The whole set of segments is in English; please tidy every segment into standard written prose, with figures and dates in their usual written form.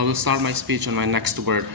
I will start my speech on my next word.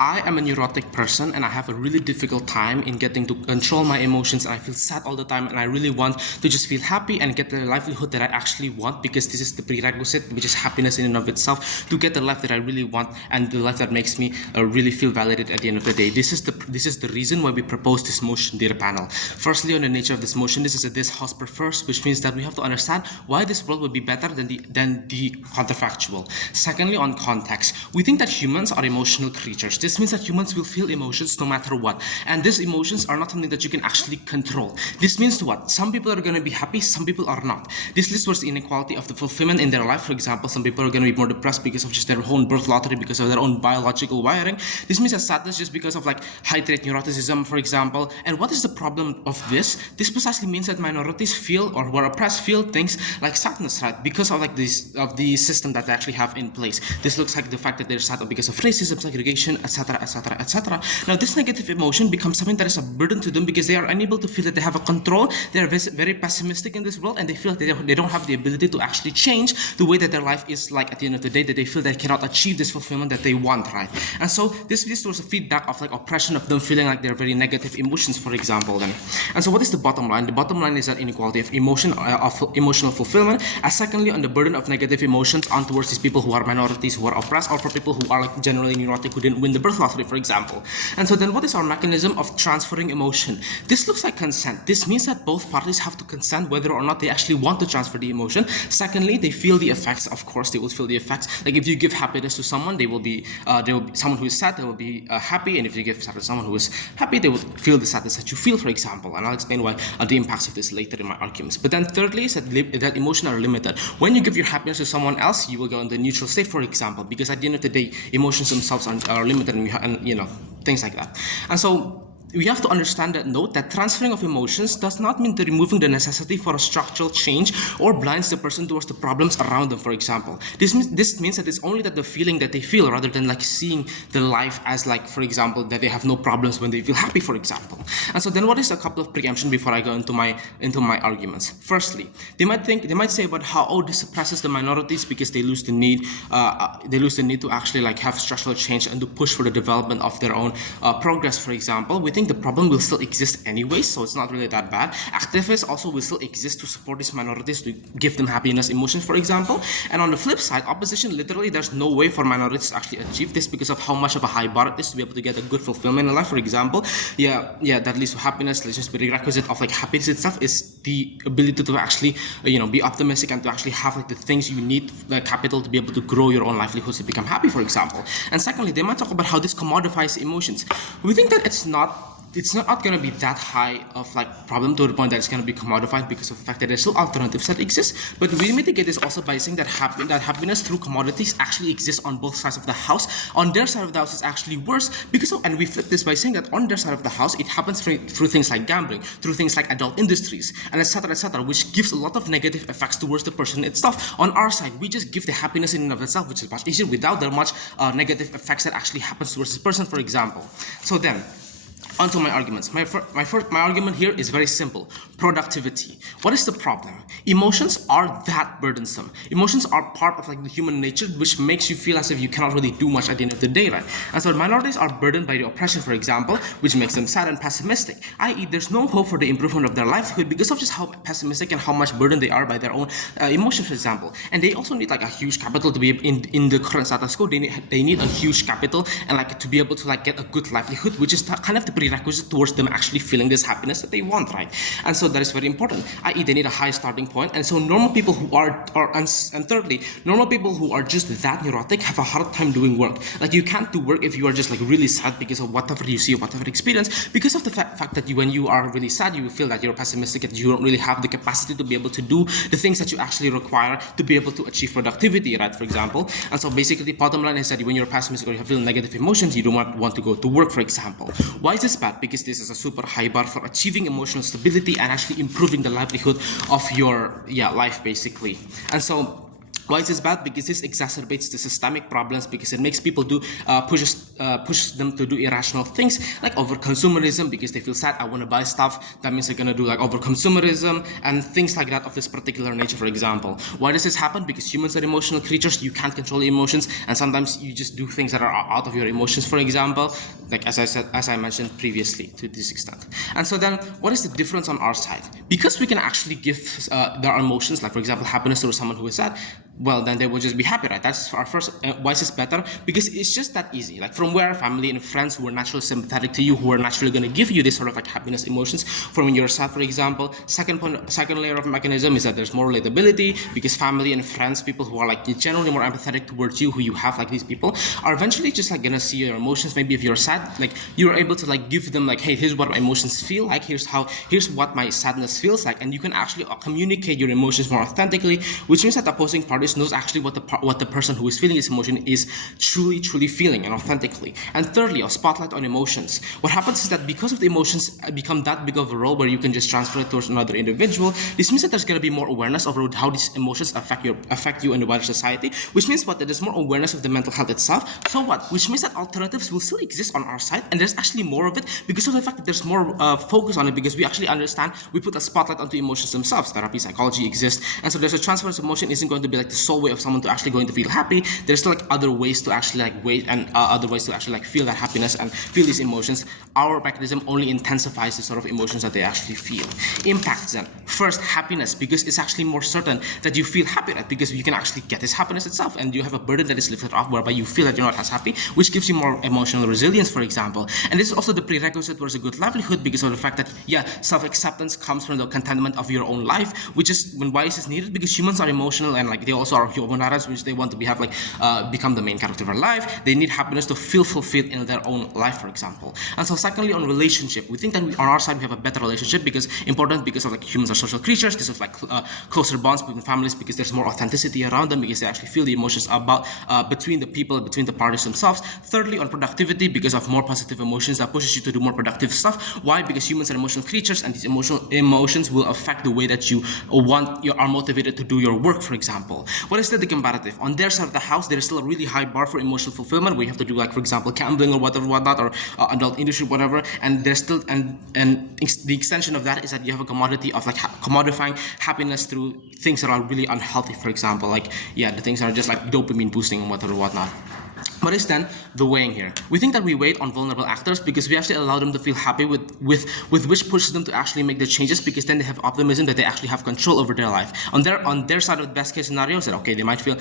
I am a neurotic person and I have a really difficult time in getting to control my emotions, and I feel sad all the time, and I really want to just feel happy and get the livelihood that I actually want, because this is the prerequisite, which is happiness in and of itself, to get the life that I really want and the life that makes me really feel validated at the end of the day. This is the reason why we propose this motion, dear panel. Firstly, on the nature of this motion, this is a this house prefers, which means that we have to understand why this world would be better than the counterfactual. Secondly, on context, we think that humans are emotional creatures. This means that humans will feel emotions no matter what, and these emotions are not something that you can actually control. This means what? Some people are going to be happy, some people are not. This leads towards the inequality of the fulfillment in their life. For example, some people are going to be more depressed because of just their own birth lottery, because of their own biological wiring. This means that sadness just because of like high-trait neuroticism, for example. And what is the problem of this? This precisely means that minorities feel, or who are oppressed feel, things like sadness, right? Because of like this, of the system that they actually have in place. This looks like the fact that they're sad because of racism, segregation, etc., etc., etc. Now, this negative emotion becomes something that is a burden to them because they are unable to feel that they have a control. They are very pessimistic in this world, and they feel like they don't have the ability to actually change the way that their life is like at the end of the day, that they feel they cannot achieve this fulfillment that they want, right? And so this leads towards a feedback of like oppression of them feeling like they're very negative emotions, for example, then. And so what is the bottom line? The bottom line is that inequality of emotional fulfillment, and secondly, on the burden of negative emotions on towards these people who are minorities, who are oppressed, or for people who are like generally neurotic, who didn't win the birth lottery, for example. And so then what is our mechanism of transferring emotion? This looks like consent. This means that both parties have to consent whether or not they actually want to transfer the emotion. Secondly, they feel the effects. Of course, they will feel the effects. Like if you give happiness to someone, they will be someone who is sad, they will be happy, and if you give sadness to someone who is happy, they will feel the sadness that you feel, for example. And I'll explain why the impacts of this later in my arguments. But then thirdly is that emotions are limited. When you give your happiness to someone else, you will go in the neutral state, for example, because at the end of the day, emotions themselves are limited, and you know, things like that. And so we have to understand that note that transferring of emotions does not mean the removing the necessity for a structural change or blinds the person towards the problems around them, for example. This means that it's only that the feeling that they feel, rather than like seeing the life as like, for example, that they have no problems when they feel happy, for example. And so then what is a couple of preemption before I go into my arguments? Firstly, they might say about how this suppresses the minorities because they lose the need to actually like have structural change and to push for the development of their own progress, for example. We think the problem will still exist anyway, so it's not really that bad. Activists also will still exist to support these minorities, to give them happiness emotions, for example. And on the flip side, opposition, literally there's no way for minorities to actually achieve this because of how much of a high bar it is to be able to get a good fulfillment in life, for example. That leads to happiness. Let's just be prerequisite of like happiness itself is the ability to actually be optimistic and to actually have like the things you need, the capital, to be able to grow your own livelihoods to become happy, for example. And secondly, they might talk about how this commodifies emotions. We think that it's not going to be that high of like problem to the point that it's going to be commodified because of the fact that there's still alternatives that exist. But we mitigate this also by saying that happiness through commodities actually exists on both sides of the house. On their side of the house, it's actually worse and we flip this by saying that on their side of the house, it happens through things like gambling, through things like adult industries, and etc., which gives a lot of negative effects towards the person itself. On our side, we just give the happiness in and of itself, which is much easier without that much negative effects that actually happens towards this person, for example. So then, onto my arguments. My argument here is very simple. Productivity. What is the problem? Emotions are that burdensome. Emotions are part of like the human nature, which makes you feel as if you cannot really do much at the end of the day, right? And so minorities are burdened by the oppression, for example, which makes them sad and pessimistic, i.e. there's no hope for the improvement of their livelihood because of just how pessimistic and how much burdened they are by their own emotions, for example. And they also need like a huge capital to be in the current status quo. They need a huge capital and like to be able to like get a good livelihood, which is kind of the prerequisite towards them actually feeling this happiness that they want, right? And so that is very important, i.e. they need a high starting point. And so normal people who and thirdly, normal people who are just that neurotic have a hard time doing work. Like you can't do work if you are just like really sad because of whatever you see or whatever experience, because of the fact that when you are really sad, you feel that you're pessimistic and you don't really have the capacity to be able to do the things that you actually require to be able to achieve productivity, right, for example. And so basically the bottom line is that when you're pessimistic or you feel negative emotions, you don't want to go to work, for example. Why is this bad? Because this is a super high bar for achieving emotional stability and actually improving the livelihood of your life, basically. And so why is this bad? Because this exacerbates the systemic problems, because it makes people pushes push them to do irrational things like over consumerism because they feel sad. I want to buy stuff. That means they're gonna do like over consumerism and things like that of this particular nature. For example, why does this happen? Because humans are emotional creatures. You can't control your emotions, and sometimes you just do things that are out of your emotions. For example, like as I mentioned previously, to this extent. And so then, what is the difference on our side? Because we can actually give their emotions, like for example, happiness to someone who is sad. Well, then they will just be happy, right? That's our first. Why is this better? Because it's just that easy. Like from where family and friends who are naturally sympathetic to you, who are naturally going to give you this sort of like happiness emotions. From when you're sad, for example. Second layer of mechanism is that there's more relatability because family and friends, people who are like generally more empathetic towards you, who you have like these people, are eventually just like gonna see your emotions. Maybe if you're sad, like you're able to like give them like, hey, here's what my emotions feel like. Here's what my sadness feels like, and you can actually communicate your emotions more authentically, which means that the opposing party knows actually what the person who is feeling this emotion is truly feeling and authentically. And thirdly, a spotlight on emotions. What happens is that because of the emotions become that big of a role where you can just transfer it towards another individual, this means that there's going to be more awareness over how these emotions affect you and the wider society, which means what? That there's more awareness of the mental health itself. So what? Which means that alternatives will still exist on our side, and there's actually more of it because of the fact that there's more focus on it, because we actually understand, we put a spotlight onto emotions themselves. Therapy, psychology exists, and so there's a transfer of emotion isn't going to be like the sole way of someone to actually going to feel happy. There's still like other ways to actually like wait and other ways to actually like feel that happiness and feel these emotions. Our mechanism only intensifies the sort of emotions that they actually feel. Impacts then. First, happiness, because it's actually more certain that you feel happy, right? Because you can actually get this happiness itself, and you have a burden that is lifted off, whereby you feel that you're not as happy, which gives you more emotional resilience, for example. And this is also the prerequisite towards a good livelihood, because of the fact that, yeah, self-acceptance comes from the contentment of your own life, which is when why is this needed? Because humans are emotional, and like they also are humanas, which they want to have like become the main character of their life. They need happiness to feel fulfilled in their own life, for example. And so secondly, on relationship, we think that on our side we have a better relationship because of like humans are social creatures. This is like closer bonds between families because there's more authenticity around them, because they actually feel the emotions about between the people, between the parties themselves. Thirdly, on productivity, because of more positive emotions that pushes you to do more productive stuff. Why? Because humans are emotional creatures, and these emotions will affect the way that you are motivated to do your work, for example. What is the comparative? On their side of the house, there is still a really high bar for emotional fulfillment. We have to do like, for example, gambling or whatnot, or adult industry, whatever. And there's still and the extension of that is that you have a commodity of like commodifying happiness through things that are really unhealthy. For example, like the things that are just like dopamine boosting and whatnot. What is then the weighing here? We think that we wait on vulnerable actors because we actually allow them to feel happy with which pushes them to actually make the changes, because then they have optimism that they actually have control over their life. On their side of the best case scenario is that, okay, they might feel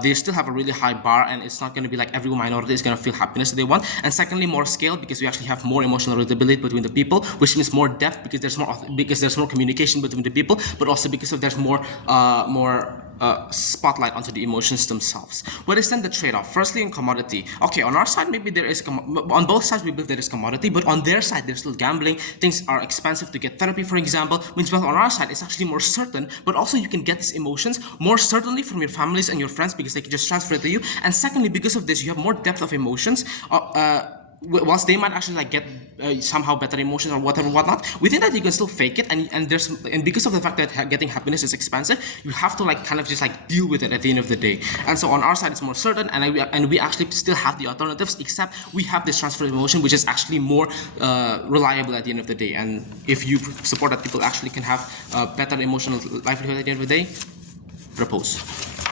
they still have a really high bar, and it's not going to be like every minority is going to feel happiness that they want. And secondly, more scale, because we actually have more emotional relatability between the people, which means more depth because there's more communication between the people, but also because of there's more spotlight onto the emotions themselves. What is then the trade-off? Firstly, in commodity. Okay, on our side, maybe there is on both sides we believe there is commodity, but on their side there's still gambling. Things are expensive to get therapy, for example. Which, well, on our side it's actually more certain, but also you can get these emotions more certainly from your families and your friends because they can just transfer it to you. And secondly, because of this, you have more depth of emotions. Whilst they might actually like get somehow better emotions or whatnot, we think that you can still fake it, and because of the fact that getting happiness is expensive, you have to like kind of just like deal with it at the end of the day. And so on our side it's more certain, and we actually still have the alternatives, except we have this transfer of emotion, which is actually more reliable at the end of the day. And if you support that people actually can have better emotional livelihood at the end of the day, propose.